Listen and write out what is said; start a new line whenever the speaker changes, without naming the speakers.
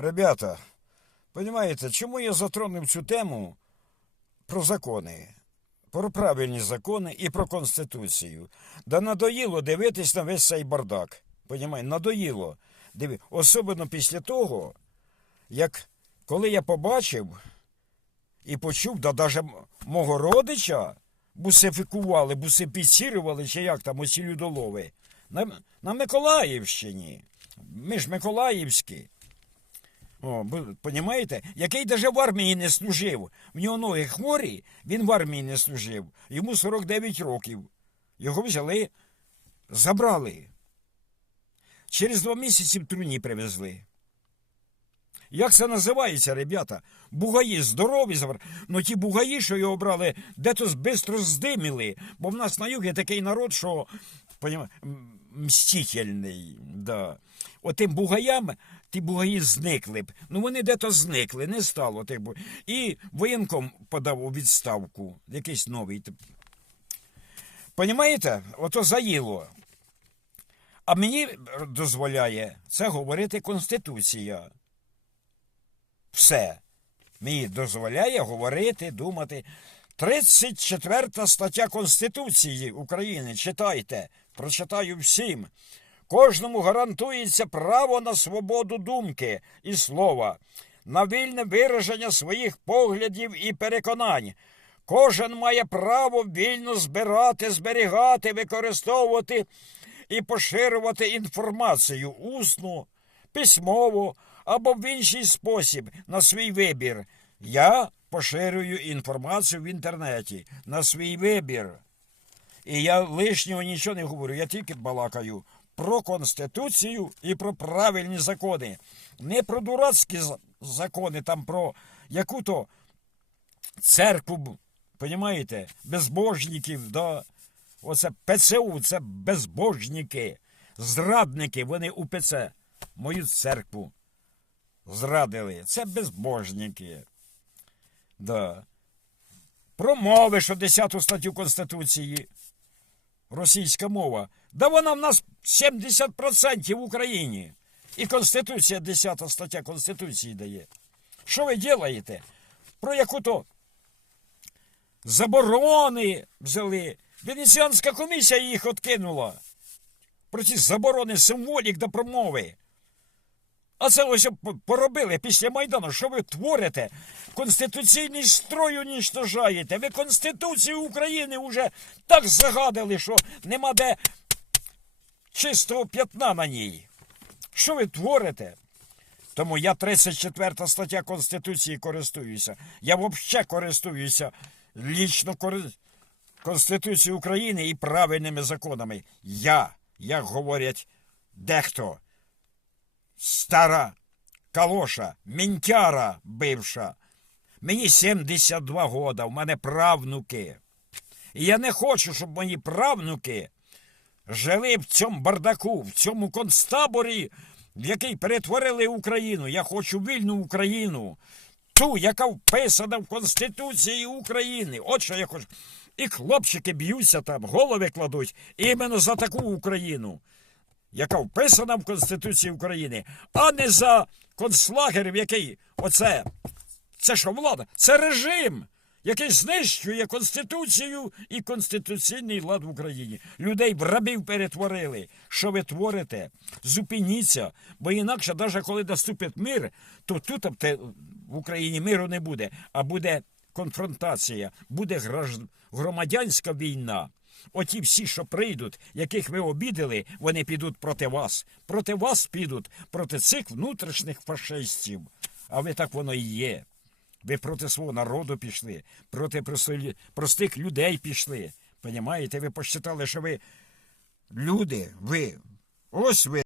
Ребята, понимаєте, чому я затронув цю тему про закони, про правильні закони і про Конституцію? Да надоїло дивитись на весь цей бардак. Понімаєте, надоїло. Диви... Особливо після того, як коли я побачив і почув, да навіть мого родича бусифікували, бусифіцірували, чи як там оці людолови, на, на Миколаївщині. Ми ж Миколаївські. О, понімаєте? Який даже в армії не служив. В нього ноги хворі, він в армії не служив. Йому 49 років. Його взяли, забрали. Через два місяці в труні привезли. Як це називається, ребята? Бугаї здорові забрали. Ну ті бугаї, що його брали, де-то бистро здиміли. Бо в нас на югі такий народ, що понімаєте, м- мстительний. Да. Отим бугаям ті бугаї зникли б. Ну вони де-то зникли, не стало тих бу... І воєнком подав у відставку, якийсь новий. Понімаєте? Ото заїло. А мені дозволяє це говорити Конституція. Все. Мені дозволяє говорити, думати. 34 стаття Конституції України. Читайте. Прочитаю всім. Кожному гарантується право на свободу думки і слова, на вільне вираження своїх поглядів і переконань. Кожен має право вільно збирати, зберігати, використовувати і поширювати інформацію усну, письмово або в інший спосіб на свій вибір. Я поширюю інформацію в інтернеті на свій вибір. І я лишнього нічого не говорю, я тільки балакаю про Конституцію і про правильні закони. Не про дурацькі закони, там про яку-то церкву, понімаєте, безбожників, да. Оце ПЦУ, це безбожники, зрадники, вони УПЦ, мою церкву зрадили. Це безбожники. Да. Про мови, що 10 статтю Конституції. Російська мова. Да вона в нас 70% в Україні. І Конституція, 10 стаття Конституції дає. Що ви робите? Про яку-то заборони взяли. Венеціанська комісія їх откинула. Про ці заборони символік до промови. А це ось поробили після Майдану. Що ви творите? Конституційний строй уніштожаєте. Ви Конституцію України вже так загадили, що нема де чистого п'ятна на ній. Що ви творите? Тому я 34 стаття Конституції користуюся. Я взагалі користуюся лічно Конституцією України і правильними законами. Я, як говорять дехто, стара калоша, мінтяра бивша. Мені 72 года, в мене правнуки. І я не хочу, щоб мої правнуки жили в цьому бардаку, в цьому концтаборі, в який перетворили Україну. Я хочу вільну Україну, ту, яка вписана в Конституції України. От що я хочу. І хлопчики б'ються там, голови кладуть іменно за таку Україну, яка вписана в Конституції України, а не за концлагер, в який оце. Це що влада? Це режим, який знищує Конституцію і конституційний лад в Україні. Людей в рабів перетворили. Що ви творите? Зупиніться, бо інакше, навіть коли наступить мир, то тут в Україні миру не буде, а буде конфронтація, буде громадянська війна. Оті всі, що прийдуть, яких ви обідали, вони підуть проти вас. Проти вас підуть, проти цих внутрішніх фашистів. А ви так воно і є. Ви проти свого народу пішли, проти простих людей пішли. Понімаєте, ви посчитали, що ви люди, ви, ось ви.